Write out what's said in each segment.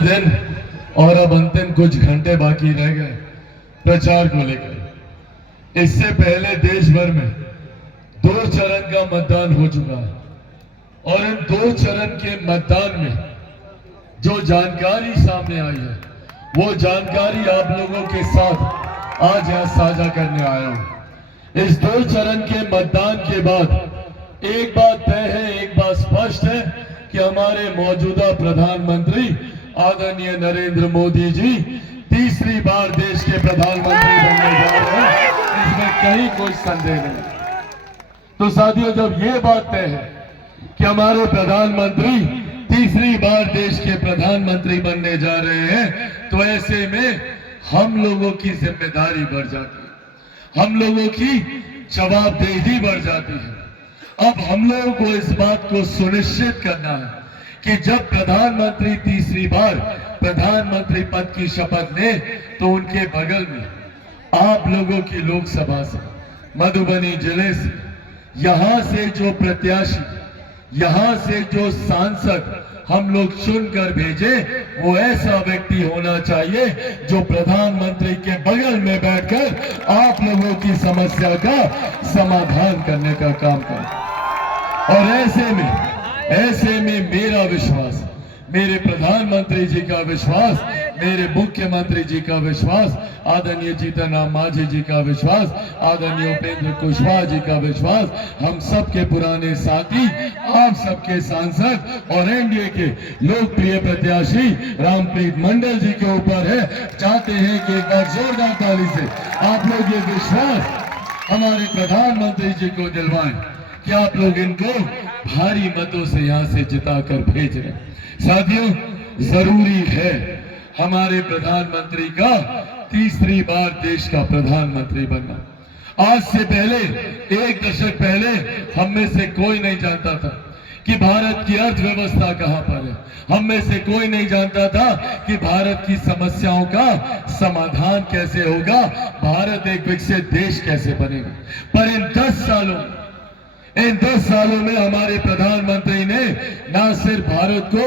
दिन और अब अंतिम कुछ घंटे बाकी रह गए प्रचार को लेकर। इससे पहले देश भर में 2 चरण का मतदान हो चुका है और इन 2 चरण के मतदान में जो जानकारी सामने आई है वो जानकारी आप लोगों के साथ आज यहां साझा करने आया हूं। इस 2 चरण के मतदान के बाद एक बात तय है, एक बात स्पष्ट है कि हमारे मौजूदा प्रधानमंत्री आदरणीय नरेंद्र मोदी जी तीसरी बार देश के प्रधानमंत्री बनने जा रहे हैं, इसमें कहीं कोई संदेह नहीं। तो साथियों, जब ये बात तय है कि हमारे प्रधानमंत्री तीसरी बार देश के प्रधानमंत्री बनने जा रहे हैं, तो ऐसे में हम लोगों की जिम्मेदारी बढ़ जाती है, हम लोगों की जवाबदेही बढ़ जाती है। अब हम लोगों को इस बात को सुनिश्चित करना है कि जब प्रधानमंत्री तीसरी बार प्रधानमंत्री पद की शपथ ले तो उनके बगल में आप लोगों की लोकसभा से, मधुबनी जिले से, यहां से जो प्रत्याशी, यहां से जो सांसद हम लोग चुनकर भेजे, वो ऐसा व्यक्ति होना चाहिए जो प्रधानमंत्री के बगल में बैठकर आप लोगों की समस्या का समाधान करने का काम करे। और ऐसे में मेरा विश्वास, मेरे प्रधानमंत्री जी का विश्वास, मेरे मुख्यमंत्री जी का विश्वास, आदरणीय जीतन राम मांझी जी का विश्वास, आदरणीय उपेंद्र कुशवाहा जी का विश्वास, हम सबके पुराने साथी, आप सबके सांसद और एनडीए के लोकप्रिय प्रत्याशी रामप्रीत मंडल जी के ऊपर है। चाहते हैं कि एक बार जोरदार ताली से आप लोग ये विश्वास हमारे प्रधानमंत्री जी को दिलवाएं कि आप लोग इनको भारी मतों से यहां से जिताकर भेज रहे हैं। साथियों, जरूरी है हमारे प्रधानमंत्री का तीसरी बार देश का प्रधानमंत्री बनना। आज से पहले, 1 दशक पहले हम में से कोई नहीं जानता था कि भारत की अर्थव्यवस्था कहां पर है। हम में से कोई नहीं जानता था कि भारत की समस्याओं का समाधान कैसे होगा, भारत एक विकसित देश कैसे बनेगा। पर इन 10 सालों में हमारे प्रधानमंत्री ने न सिर्फ भारत को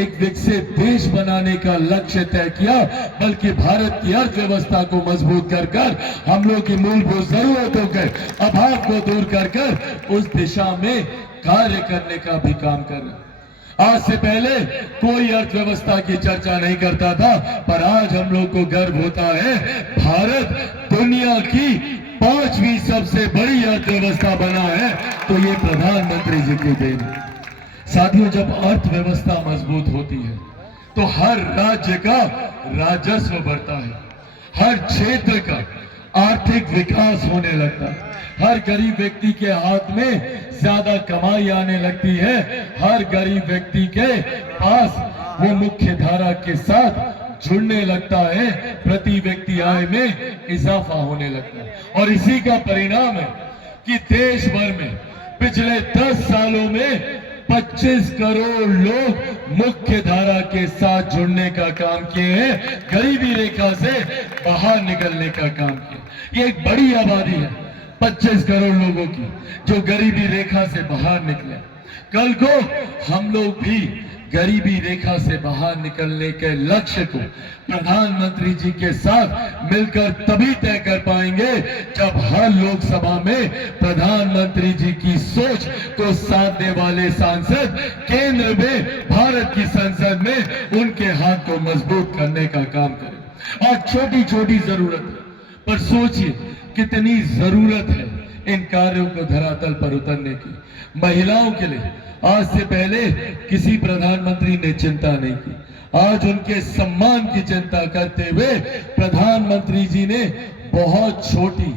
एक विकसित देश बनाने का लक्ष्य तय किया, बल्कि भारत की अर्थव्यवस्था को मजबूत कर हम लोग की मूलभूत जरूरतों के अभाव को दूर कर उस दिशा में कार्य करने का भी काम कर रहे। आज से पहले कोई अर्थव्यवस्था की चर्चा नहीं करता था, पर आज हम लोग को गर्व होता है, भारत दुनिया की 5वीं सबसे बड़ी अर्थव्यवस्था बना है, तो ये प्रधानमंत्री जी की देन है। साथियों, जब अर्थव्यवस्था मजबूत होती है तो हर राज्य का राजस्व बढ़ता है, हर क्षेत्र का आर्थिक विकास होने लगता है, हर गरीब व्यक्ति के हाथ में ज्यादा कमाई आने लगती है, हर गरीब व्यक्ति के पास वो मुख्य धारा के साथ जुड़ने लगता है, प्रति व्यक्ति आय में इजाफा होने लगता है। और इसी का परिणाम है कि देश भर में पिछले 10 सालों में 25 करोड़ लोग मुख्य धारा के साथ जुड़ने का काम किए हैं, गरीबी रेखा से बाहर निकलने का काम किया। ये एक बड़ी आबादी है, 25 करोड़ लोगों की, जो गरीबी रेखा से बाहर निकले। कल को हम लोग भी गरीबी रेखा से बाहर निकलने के लक्ष्य को प्रधानमंत्री जी के साथ मिलकर तभी तय कर पाएंगे जब हर लोकसभा में प्रधानमंत्री जी की सोच को साधने वाले सांसद केंद्र में, भारत की संसद में उनके हाथ को मजबूत करने का काम करें। और छोटी छोटी जरूरत है, पर सोचिए कितनी जरूरत है इन कार्यों को धरातल पर उतरने की। महिलाओं के लिए आज से पहले किसी प्रधानमंत्री ने चिंता नहीं की, आज उनके सम्मान की चिंता करते हुए प्रधानमंत्री जी ने बहुत छोटी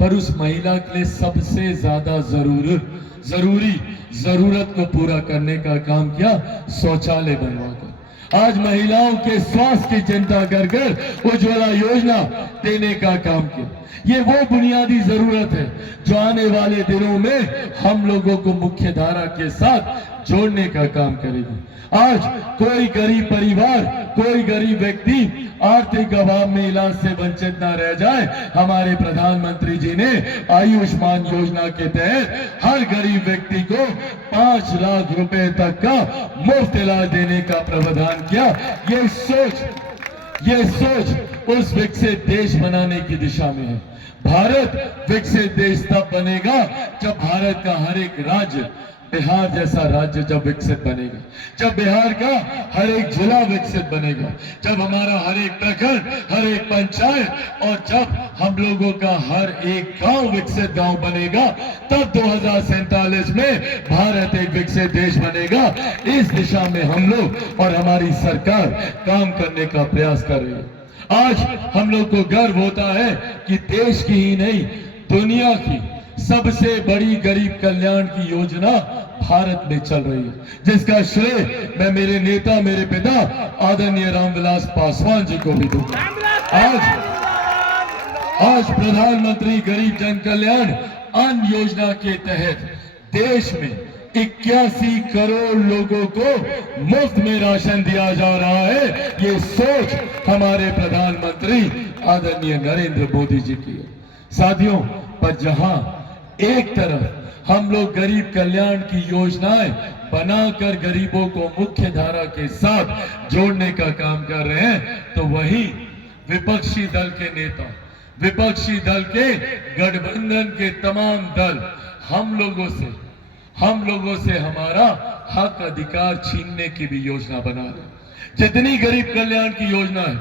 पर उस महिला के लिए सबसे ज्यादा जरूरी जरूरत को पूरा करने का काम किया, शौचालय बनवाकर। आज महिलाओं के स्वास्थ्य की चिंता कर उज्ज्वला योजना देने का काम किया। ये वो बुनियादी जरूरत है जो आने वाले दिनों में हम लोगों को मुख्य धारा के साथ जोड़ने का काम करेगी। आज कोई गरीब परिवार, कोई गरीब व्यक्ति आर्थिक अभाव में इलाज से वंचित ना रह जाए। हमारे प्रधानमंत्री जी ने आयुष्मान योजना के तहत हर गरीब व्यक्ति को 5 लाख रुपए तक का मुफ्त इलाज देने का प्रावधान किया। ये सोच उस विकसित देश बनाने की दिशा में है। भारत विकसित देश तब बनेगा जब भारत का हर एक राज्य, बिहार जैसा राज्य जब विकसित बनेगा, जब बिहार का हर एक जिला विकसित बनेगा, जब हमारा हर एक प्रखंड, हर एक पंचायत और जब हम लोगों का हर एक गांव विकसित गांव बनेगा, तब 2047 में भारत एक विकसित देश बनेगा। इस दिशा में हम लोग और हमारी सरकार काम करने का प्रयास कर रही है। आज हम लोग को गर्व होता है कि देश की ही नहीं, दुनिया की सबसे बड़ी गरीब कल्याण की योजना भारत में चल रही है, जिसका श्रेय मैं मेरे नेता, मेरे पिता आदरणीय रामविलास पासवान जी को भी दूंगा। आज प्रधानमंत्री गरीब जन कल्याण अन्न योजना के तहत देश में 81 करोड़ लोगों को मुफ्त में राशन दिया जा रहा है। ये सोच हमारे प्रधानमंत्री आदरणीय नरेंद्र मोदी जी की है। साथियों, पर जहां एक तरफ हम लोग गरीब कल्याण की योजनाएं बनाकर गरीबों को मुख्य धारा के साथ जोड़ने का काम कर रहे हैं, तो वहीं विपक्षी दल के नेता, विपक्षी दल के गठबंधन के तमाम दल हम लोगों से हमारा हक अधिकार छीनने की भी योजना बना रहे। जितनी गरीब कल्याण की योजना है,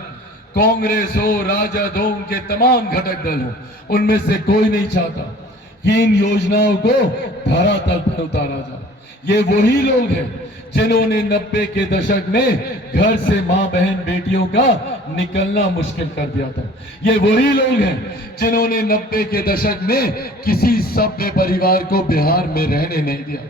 कांग्रेस हो, राजद हो, उनके तमाम घटक दल हो, उनमें से कोई नहीं चाहता कि इन योजनाओं को धरातल पर उतारा जाए। ये वही लोग हैं जिन्होंने 90 के दशक में घर से मां, बहन, बेटियों का निकलना मुश्किल कर दिया था। ये वही लोग हैं जिन्होंने 90 के दशक में किसी सभ्य परिवार को बिहार में रहने नहीं दिया।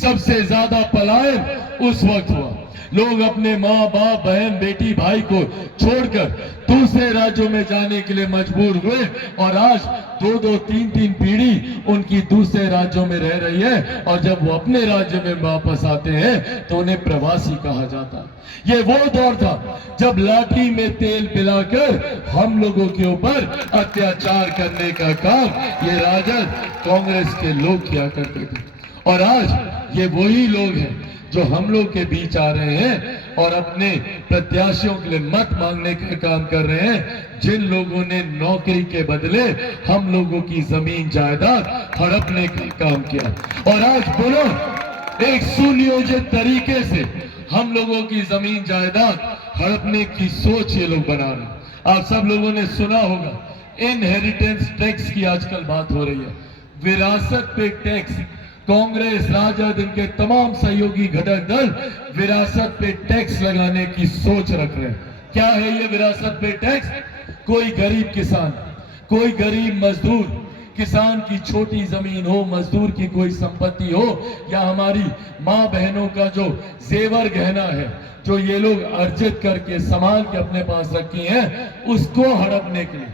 सबसे ज्यादा पलायन उस वक्त हुआ, लोग अपने माँ बाप, बहन, बेटी, भाई को छोड़कर दूसरे राज्यों में जाने के लिए मजबूर हुए और आज 2-2, 3-3 पीढ़ी उनकी दूसरे राज्यों में रह रही है और जब वो अपने राज्य में वापस आते हैं तो उन्हें प्रवासी कहा जाता है। ये वो दौर था जब लाठी में तेल पिलाकर हम लोगों के ऊपर अत्याचार करने का काम ये राजद, कांग्रेस के लोग किया करते थे। और आज ये वही लोग हैं जो हम लोग के बीच आ रहे हैं और अपने प्रत्याशियों के लिए मत मांगने का काम कर रहे हैं, जिन लोगों ने नौकरी के बदले हम लोगों की जमीन जायदाद हड़पने का काम किया। और आज बोलो, एक सुनियोजित तरीके से हम लोगों की जमीन जायदाद हड़पने की सोच ये लोग बना रहे हैं। आप सब लोगों ने सुना होगा, इनहेरिटेंस टैक्स की आजकल बात हो रही है, विरासत पे टैक्स। कांग्रेस, राजद, इनके तमाम सहयोगी घटक दल विरासत पे टैक्स लगाने की सोच रख रहे हैं। क्या है ये विरासत पे टैक्स? कोई गरीब किसान, कोई गरीब मजदूर, किसान की छोटी जमीन हो, मजदूर की कोई संपत्ति हो, या हमारी माँ बहनों का जो जेवर गहना है जो ये लोग अर्जित करके संभाल के अपने पास रखी है, उसको हड़पने के लिए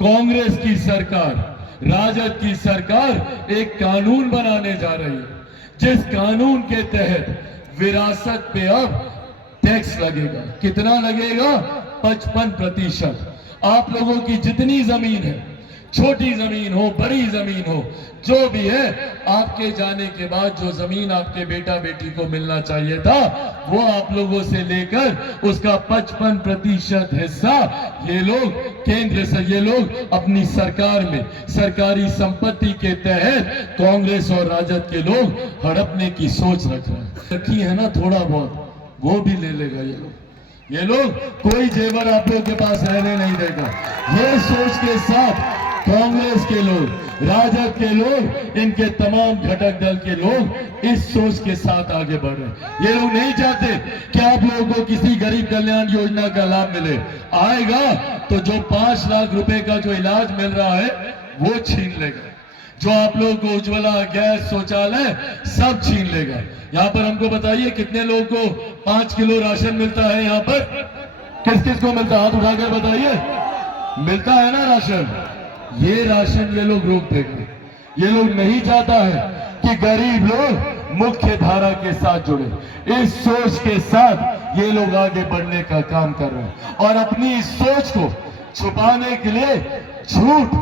कांग्रेस की सरकार, राजद की सरकार एक कानून बनाने जा रही है, जिस कानून के तहत विरासत पे अब टैक्स लगेगा। कितना लगेगा? 55%। आप लोगों की जितनी जमीन है, छोटी जमीन हो, बड़ी जमीन हो, जो भी है, आपके जाने के बाद जो जमीन आपके बेटा बेटी को मिलना चाहिए था, वो आप लोगों से लेकर उसका 55% हिस्सा ये लोग केंद्र से, ये लोग अपनी सरकार में सरकारी संपत्ति के तहत कांग्रेस और राजद के लोग हड़पने की सोच रख रहे हैं। रखी है ना थोड़ा बहुत, वो भी ले लेगा ये लोग। ये लोग कोई जेवर आप लोगों के पास रहने नहीं देगा। ये सोच के साथ कांग्रेस के लोग, राजद के लोग, इनके तमाम घटक दल के लोग इस सोच के साथ आगे बढ़ रहे हैं। ये लोग नहीं चाहते कि आप लोगों को किसी गरीब कल्याण योजना का लाभ मिले। आएगा तो जो 5 लाख रुपए का जो इलाज मिल रहा है वो छीन लेगा, जो आप लोगों को उज्ज्वला, गैस, शौचालय सब छीन लेगा। यहाँ पर हमको बताइए कितने लोगों को 5 किलो राशन मिलता है? यहाँ पर किस किस को मिलता है? हाथ उठाकर बताइए। मिलता है ना राशन? ये राशन ये लोग रोक देंगे। ये लोग नहीं चाहता है कि गरीब लोग मुख्य धारा के साथ जुड़े। इस सोच के साथ ये लोग आगे बढ़ने का काम कर रहे हैं और अपनी इस सोच को छुपाने के लिए झूठ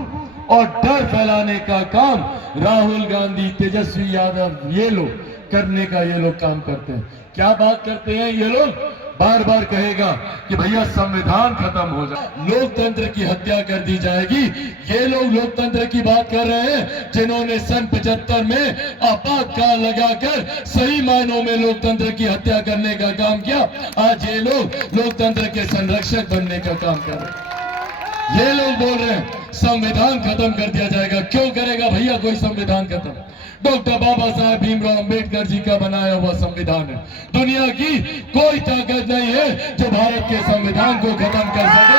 और डर फैलाने का काम राहुल गांधी, तेजस्वी यादव ये लोग करने का ये लोग काम करते हैं। क्या बात करते हैं ये लोग? बार बार कहेगा कि भैया संविधान खत्म हो जाए, लोकतंत्र की हत्या कर दी जाएगी। ये लोग लोकतंत्र की बात कर रहे हैं जिन्होंने सन 75 में आपातकाल लगाकर सही मायनों में लोकतंत्र की हत्या करने का काम किया। आज ये लोग लोकतंत्र के संरक्षक बनने का काम कर रहे हैं। ये लोग बोल रहे हैं संविधान खत्म कर दिया जाएगा। क्यों करेगा भैया कोई संविधान खत्म? डॉक्टर बाबा साहेब भीमराव अंबेडकर जी का बनाया हुआ संविधान है। दुनिया की कोई ताकत नहीं है जो भारत के संविधान को खत्म कर सके।